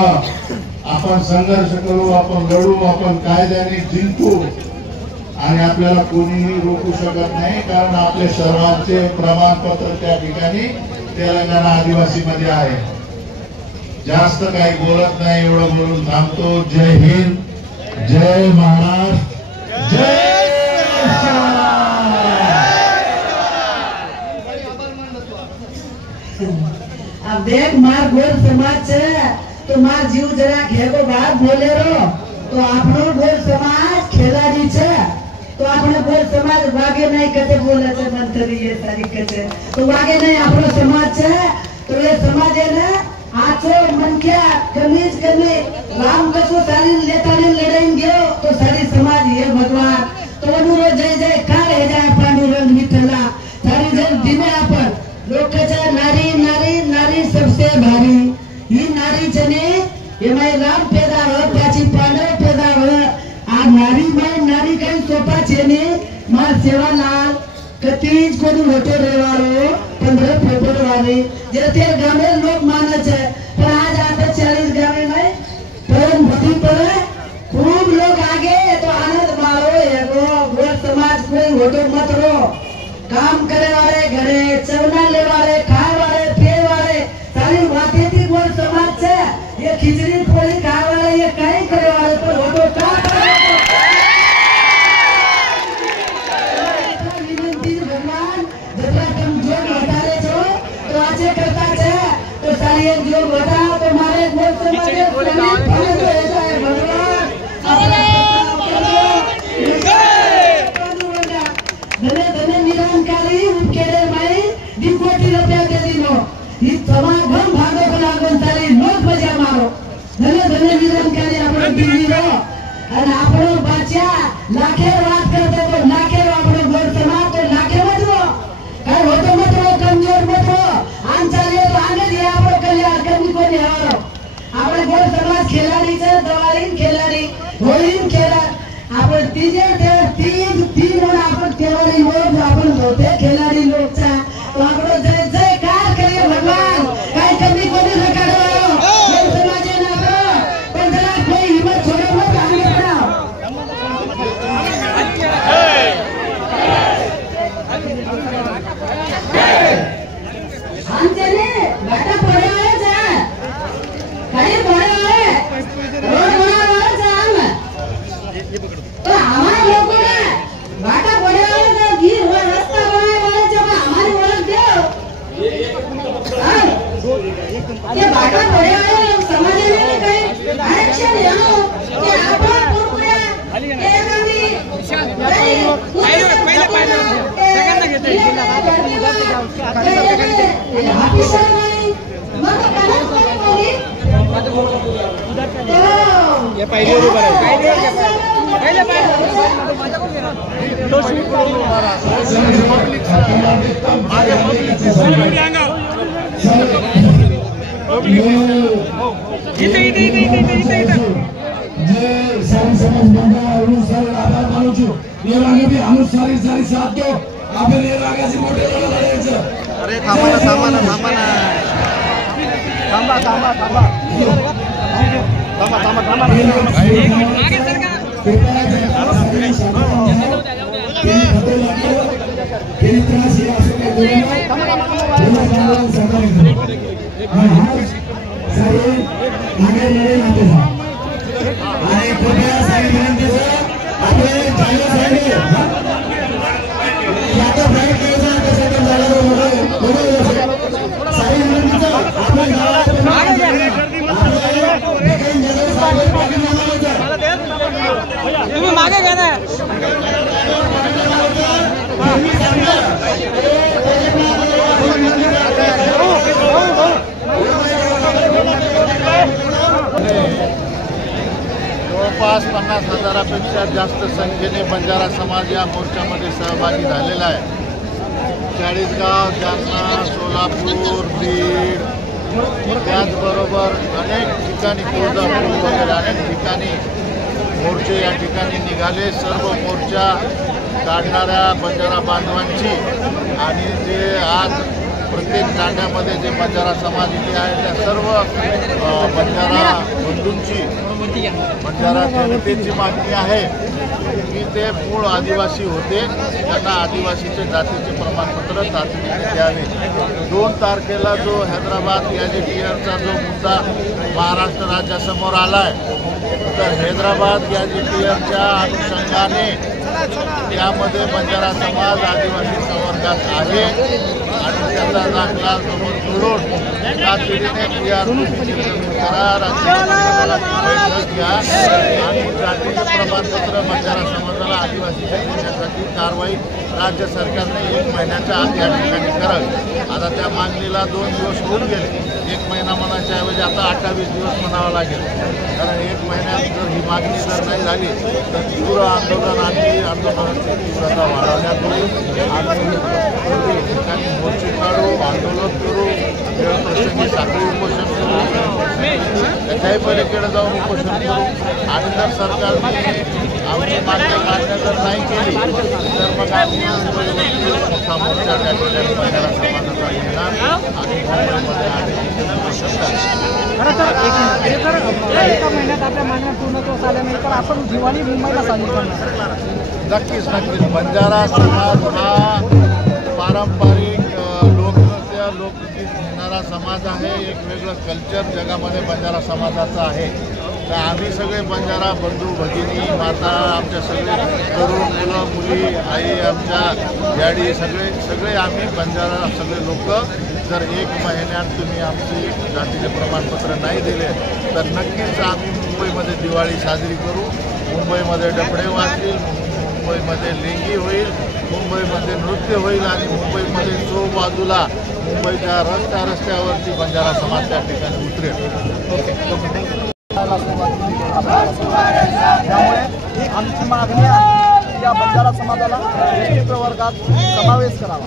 आपण संघर्ष करू, आपण लढू, आपण कायद्याने जिंकू आणि आपल्याला कोणीही रोखू शकत नाही, कारण आपले सर्वांचे प्रमाणपत्र त्या ठिकाणी तेलंगणा आदिवासी मध्ये आहे. जास्त काही बोलत नाही, एवढं बोलून थांबतो. जय हिंद, जय महाराष्ट्र, जय अब देख मार गोल समाज तो मार जीव जरा घेगो बात बोले रो तो आपनो गोल समाज खिलाड़ी छे तो आपने गोल समाज वागे नहीं कते बोले छे मंत्री ये सारी कते तो वागे नहीं आपनो समाज छे तो ये समाज है ना आचो मनक्या कमीज कमी राम कसो सारी लेताने लड़ेंगे तो सारी समाज ये भगवान तो अनुरो जय जय कार हे जाय पांडुरंग विठ्ठला सारी जन दिने आपण लोकांच्या नारी नारी नारी सबसे भारी ही नारी जने ये माय राम पैदा हो त्याची पांडव पैदा हो आ नारी माय नारी काही सोपा छेने मा सेवालाल कतीज कोणी होतो रेवारो 15 फेब्रुवारी जे ते गामे लोक माने छे पण आज आता 40 गामे नाही पण भक्ती पर खूब लोग आगे तो आनंद मारो एगो गोर समाज कोई होतो मत रो काम करे वाले घरे चवना ले वाले खाए वाले पिए वाले सारी बातें थी गोर समाज से ये खिचड़ी पूरी खाए वाले ये कहीं करे वाले पर वो तो क्या विनती भगवान जब तुम जो बतारे छो तो आचे करता छे तो सारी एक जो बता तो मारे गोर समाज के फल तो ऐसा है भगवान धने धने निरंकारी उनकेरे माई 2 कोटी रुपया दे दिनो ही समागम भागो लागून सारी लोक मजा मारो धने धने निरंकारी आपण दिली रो आणि आपण बाच्या लाखे बात करते तो लाखे आपण गोर समाज तो लाखे मत रो काय होतो मत रो कमजोर मत रो आंचाले आगे दिया आपण कल्याण कमी कोणी हवारो आपण गोर समाज खिलाडीचे दवारीन खिलाडी होईन खेळा आपण तीन आपण केवढी लोक आपण होते खिलाडी लोकचा तो आपण जय जय कार करिए भगवान काय कमी कोणी नका करो समाजे ना करो पण जरा कोई हिम्मत छोड़ो मत आगे बढ़ाओ हम चले बेटा पड़े वाले जा कहीं पड़े वाले रोड बना वाले जा तो हमारे लोगों ने बाटा पड़े वाले जो गिर हुआ रास्ता बनाए वाले जब हमारी ओळख दो ये बाटा पड़े वाले लोग समझ नहीं कहीं आरक्षण यानो कि आपण कुरकुऱ्या एक आम्ही पहिले सेकंड घेते ऑफिसर नाही मग काय बोली ये पहिले उभा आहे पहिले सारी साथ दो आपण हे रागाची मोठे लढायचं. अरे थांबा ना थांबा ना थांबा ना थांबा थांबा थांबा थांबा थांबा थांबा मागे सरका तुम्ही मागे घ्या ना. जवळपास 50,000पेक्षा जास्त संख्येने बंजारा समाज या मोर्चामध्ये सहभागी झालेला आहे. चाळीसगाव, जालना, सोलापूर, बीड त्याचबरोबर अनेक ठिकाणी तुळजापूर वगैरे अनेक ठिकाणी मोर्चे या ठिकाणी निघाले. सर्व मोर्चा काढणाऱ्या बंजारा बांधवांची आणि जे आज प्रत्येक जागामध्ये जे बंजारा समाज इथे आहे त्या सर्व बंजारा बंधूंची बंजारा जनतेची मागणी आहे की ते मूळ आदिवासी होते, त्यांना आदिवासीचे जातीचे प्रमाणपत्र तातडीने द्यावे. 2 तारखेला जो हैदराबाद गॅजेटियरचा जो मुद्दा महाराष्ट्र राज्यासमोर आलाय, तर हैदराबाद गॅजेटियरच्या अनुषंगाने त्यामध्ये बंजारा समाज आदिवासी संवर्गात आहे आणि त्याचा दाखला समोर जोडून तातडीने करा, बैठक घ्या आणि जातीचे प्रमाणपत्र बंजारा समाजाला आदिवासीच्या देण्यासाठी कारवाई राज्य सरकारने 1 महिन्याच्या आत या ठिकाणी करावी. आता त्या मागणीला 2 दिवस होऊन गेले. 1 महिना म्हणायच्या ऐवजी आता 28 दिवस म्हणावं लागेल, कारण 1 महिन्यात जर ही मागणी जर नाही झाली तर तीव्र आंदोलन आणि आंदोलनाची तीव्रता वाढवण्यात होईल. आम्ही ठिकाणी मोर्चे काढू, आंदोलन करू, वेळप्रसंगी साखळी उपोषण करू, त्याच्याही पलीकडे जाऊन उपोषण करू आणि जर सरकारने आमची मागणी मान्य जर नाही केली तर मग आम्ही मोठा मोर्चा त्या ठिकाणी बंजारा समाजाचा घेणार आणि मुंबईमध्ये आधी उपोषण खरं तर एका महिन्यात आपल्या मागण्या पूर्णत्वास आल्या नाही तर आपण दिवाळी मुंबईला साजरी करणार. नक्कीच नक्कीच. बंजारा समाज हा पारंपरिक लोकनृत्य लोकगीत घेणारा समाज आहे. एक वेगळं कल्चर जगामध्ये बंजारा समाजाचं आहे. तर आम्ही सगळे बंजारा बंधू भगिनी माता, आमच्या सगळे तरुण मुलं मुली, आई, आमच्या डॅडी, सगळे आम्ही बंजारा सगळे लोक जर 1 महिन्यात तुम्ही आमची जातीचे प्रमाणपत्र नाही दिले तर नक्कीच आम्ही मुंबईमध्ये दिवाळी साजरी करू. मुंबईमध्ये डबडे वाजतील, मुंबईमध्ये लेंगी होईल, मुंबईमध्ये नृत्य होईल आणि मुंबईमध्ये चौक बाजूला मुंबईच्या रस्त्यावरती बंजारा समाज त्या ठिकाणी उतरेल. त्यामुळे आमची मागणी आहे की या बंजारा समाजाला एसटी प्रवर्गात समावेश करावा.